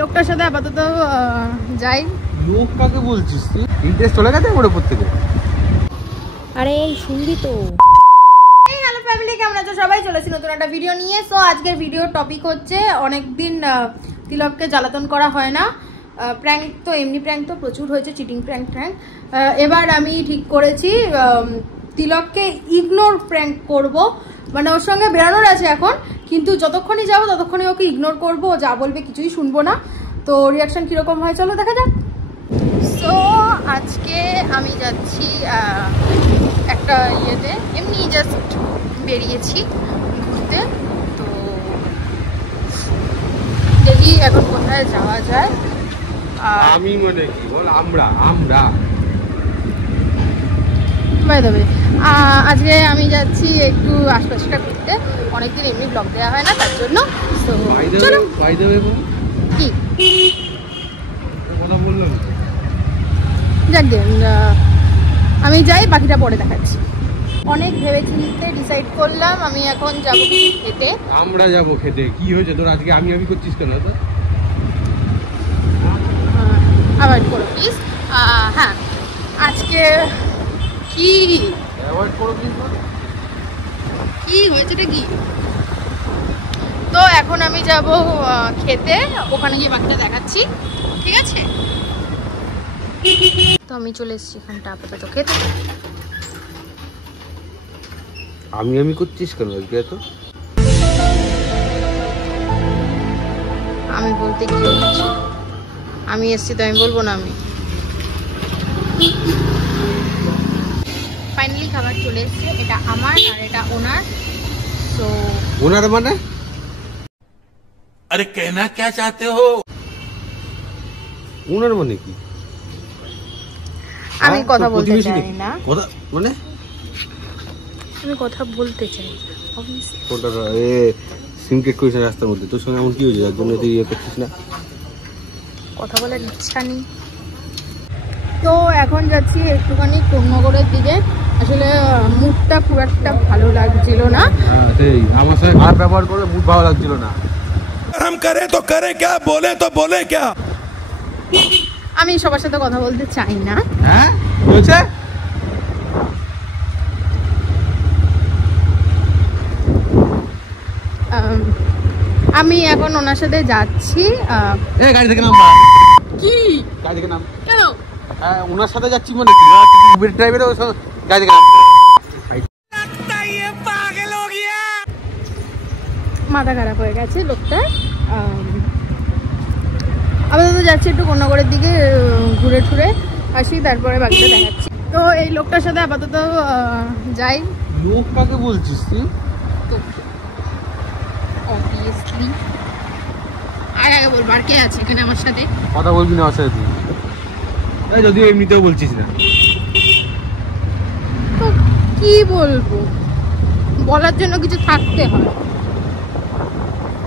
লোকটার সাথে আপাতত যাই। লোক কাকে বলছিস তুই? ইন্টারেস্ট চলে গেছে ওর উপর থেকে। আরে এই শুনবি তো। হ্যালো ফ্যামিলি, কেমন আছো সবাই? চলেছি নতুন একটা ভিডিও নিয়ে। সো আজকের ভিডিওর টপিক হচ্ছে অনেকদিন তিলককে জ্বালাতন করা হয় না। প্র্যাঙ্ক তো এমনি প্র্যাঙ্ক তো প্রচুর হয়েছে, চিটিং প্র্যাঙ্ক এবার আমি ঠিক করেছি তিলককে ইগনোর প্র্যাঙ্ক করব। মানে ওর সঙ্গে বেরানোর আছে এখন, কিন্তু যতক্ষণই যাবো ততক্ষণই ওকে ইগনোর করবো। ও যা বলবে কিছুই শুনবো না। তো রিয়াকশন কিরকম হয় চলো দেখা যাক। সো আজকে আমি যাচ্ছি একটা ইয়েতে, এমনি জাস্ট বেরিয়েছি ঘুরতে। তো দেখি এখন কোথায় যাওয়া যায়। আমি মনে কি বল, আমরা বাই দ্য ওয়ে, আজকে আমি যাচ্ছি একটু আশপাশটা ঘুরতে। অনেকদিন এমনি ব্লগ দেওয়া হয় না, তার জন্য। তো চলো। কি কথা বললাম, যাক দিন, আমি যাই, বাকিটা পরে দেখাচ্ছি। অনেক ভেবে চিন্তে ডিসাইড করলাম আমি এখন যাবো খেতে। আমরা যাবো খেতে। কি হয়েছে তোর আজকে? আমি করছিস কেন? তো অ্যাভয়েড করো প্লিজ। হ্যাঁ, আজকে কি অ্যাভয়েড করো প্লিজ। কি হয়েছেটা কি? তো এখন আমি যাব খেতে, ওখানে গিয়ে বাকিটা দেখাচ্ছি, ঠিক আছে? তো আমি চলে এসেছি এখানটা আপাতত খেতে। আমি করছিস কেন আজকে? তো আমি বলতে কি হচ্ছে, আমি এসেছি তো আমি বলবো না? আমি ফাইনালি খাবার চলে এসেছে। এটা আমার আর এটা ওনার। তো ওনার মানে? अरे कहना क्या चाहते हो? ওনার মানে কি? আমি কথা বলতে চাই না। কথা মানে আমি কথা বলতে চাই কোনটা? সিমকেট করেছে রাস্তার মধ্যে, তোর সঙ্গে এমন কি হয়েছে যার জন্য তুই ইয়ে করছিস না? কথা বলার ইচ্ছা নেই। তো এখন যাচ্ছি একটুখানি কোন্নগরের দিকে। আসলে মুডটা খুব একটা ভালো লাগছিল না। সেই আমার সঙ্গে খারাপ ব্যবহার করে মুড ভালো লাগছিল না। हम करे तो करे क्या, बोले तो बोले क्या? আমি সবার সাথে কথা বলতে চাই না। হ্যাঁ বলছে আমি এখন ওনার সাথে যাচ্ছি। গাড়ি থেকে নাম। কি গাড়ি থেকে নাম কেন? হ্যাঁ ওনার সাথে যাচ্ছি মানে কি? উবের ড্রাইভার গাড়ি থেকে নাম। মাথা খারাপ হয়ে গেছে লোকটার। আপাতত যাচ্ছি একটু কোন্নগরের দিকে, ঘুরে ঠুরে আসি, তারপরে বাকিটা দেখাচ্ছি। তো এই লোকটার সাথে আপাতত যাই। লোক কাকে বলছিস তুই? তো অবভিয়াসলি আগে বলবো, আর কে আছে এখানে আমার সাথে? কথা বলবি না আমার সাথে তুই? যদিও এমনিতেও বলছিস না। তো কি বলবো, বলার জন্য কিছু থাকতে হয়।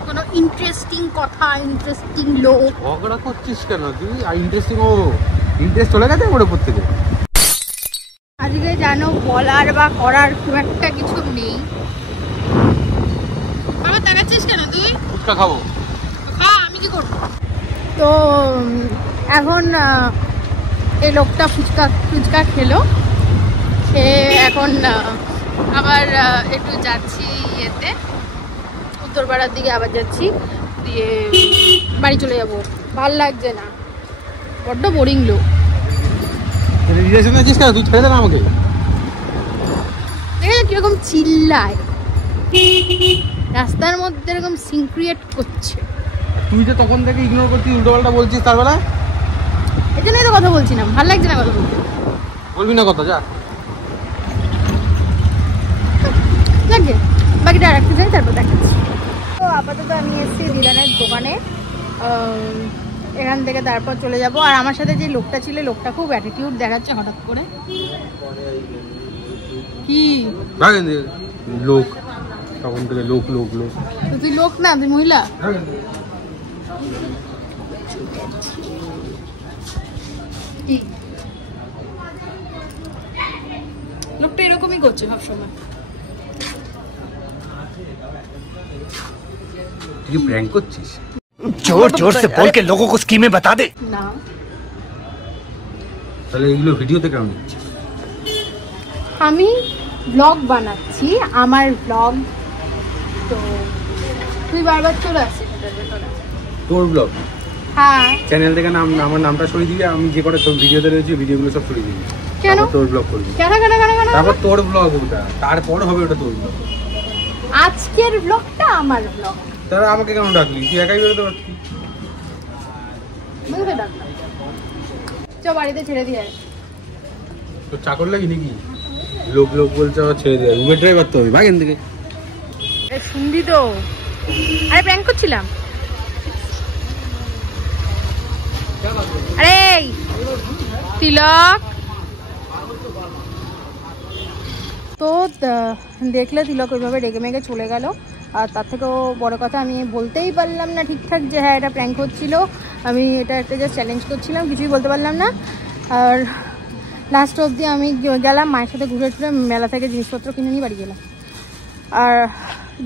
কোনো ইন্টারেস্টিং কথা, ইন্টারেস্টিং লোক। ঝগড়া করছিস কেন তুই? ইন্টারেস্টিং ইন্টারেস্ট চলে গেছে ওর উপর থেকে। আজকে জানো বলার বা করার খুব একটা কিছু নেই। বাবা দেখাচ্ছিস কেন তুই? ফুচকা খাবো। হ্যাঁ, আমি কি করবো? তো এখন এই লোকটা ফুচকা খেলো, খেয়ে এখন আবার একটু যাচ্ছি ইয়েতে, উত্তরপাড়ার দিকে আবার যাচ্ছি, দিয়ে বাড়ি চলে যাবো। ভাল লাগছে না, বড্ড বোরিং লোক। রিলেশন আছিস কেন? তুই ছেড়ে দে না আমাকে। দেখে কিরকম চিল্লায় রাস্তার মধ্যে, এরকম সিন ক্রিয়েট করছে। তুই যে তখন থেকে ইগনোর করছিস, উল্টো পাল্টা বলছিস, তার বেলা এই জন্যই তো কথা বলছি না, ভাল লাগছে না কথা বলতে। বলবি না কথা, যা। যাকে বাকিটা রাখতে যাই, তারপর দেখাচ্ছি। তো আপাতত আমি এসেছি দিদানের দোকানে, এখান থেকে তারপর চলে যাব। আর আমার সাথে যে লোকটা ছিল, লোকটা খুব অ্যাটিটিউড দেখাচ্ছে হঠাৎ করে। কি লোক তখন থেকে লোক লোক লোক। তো তুই লোক না, তুই মহিলা। কি লোকটা এরকমই করছে সবসময়। তুই প্র্যাঙ্ক করছিস? जोर जोर से बोल के लोगों को स्कीमें बता दे। না তাহলে এগুলো ভিডিওতে কেমন? আমি ব্লগ বানাচ্ছি, আমার ব্লগ। তো তুই বারবার চলে আসছিস এটার ভেতরে। তোর ব্লগ? হ্যাঁ। চ্যানেল থেকে আমার নামটা সরিয়ে দিবি, আমি যে কটা তোর ভিডিওতে রয়েছে ভিডিওগুলো সব সরিয়ে দিবি। কেন? তোর ব্লগ করবি। কেন কেন কেন কেন? তারপর তোর ব্লগ ওটা, তারপর হবে ওটা তোর ব্লগ। আজকের ব্লগটা আমার ব্লগ। তাহলে আমাকে কেন ডাকলি? তুই একাই বেরোতে পারতি। বুঝতে ডাকলাম। চ বাড়িতে ছেড়ে দিয়ে আয়। তো চাকর লাগি নাকি? লোক লোক বলছে আবার ছেড়ে দেয়। উবের ড্রাইভার তো হবে, ভাগ এখান থেকে। শুনবি তো? আরে প্র্যাঙ্ক করছিলাম। আরে তিলক তো দেখলে তিলক ওইভাবে রেগে মেগে চলে গেল। আর তার থেকেও বড় কথা, আমি বলতেই পারলাম না ঠিকঠাক যে হ্যাঁ এটা প্র্যাঙ্ক হচ্ছিল। আমি এটা একটা জাস্ট চ্যালেঞ্জ করছিলাম, কিছুই বলতে পারলাম না। আর লাস্ট অবধি আমি গেলাম মায়ের সাথে ঘুরে টুরে মেলা থেকে জিনিসপত্র কিনে নিয়ে বাড়ি গেলাম। আর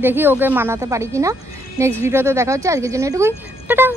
দেখি ওকে মানাতে পারি কিনা। নেক্সট ভিডিওতে দেখা হচ্ছে, আজকের জন্য এটুকুই, টাটা।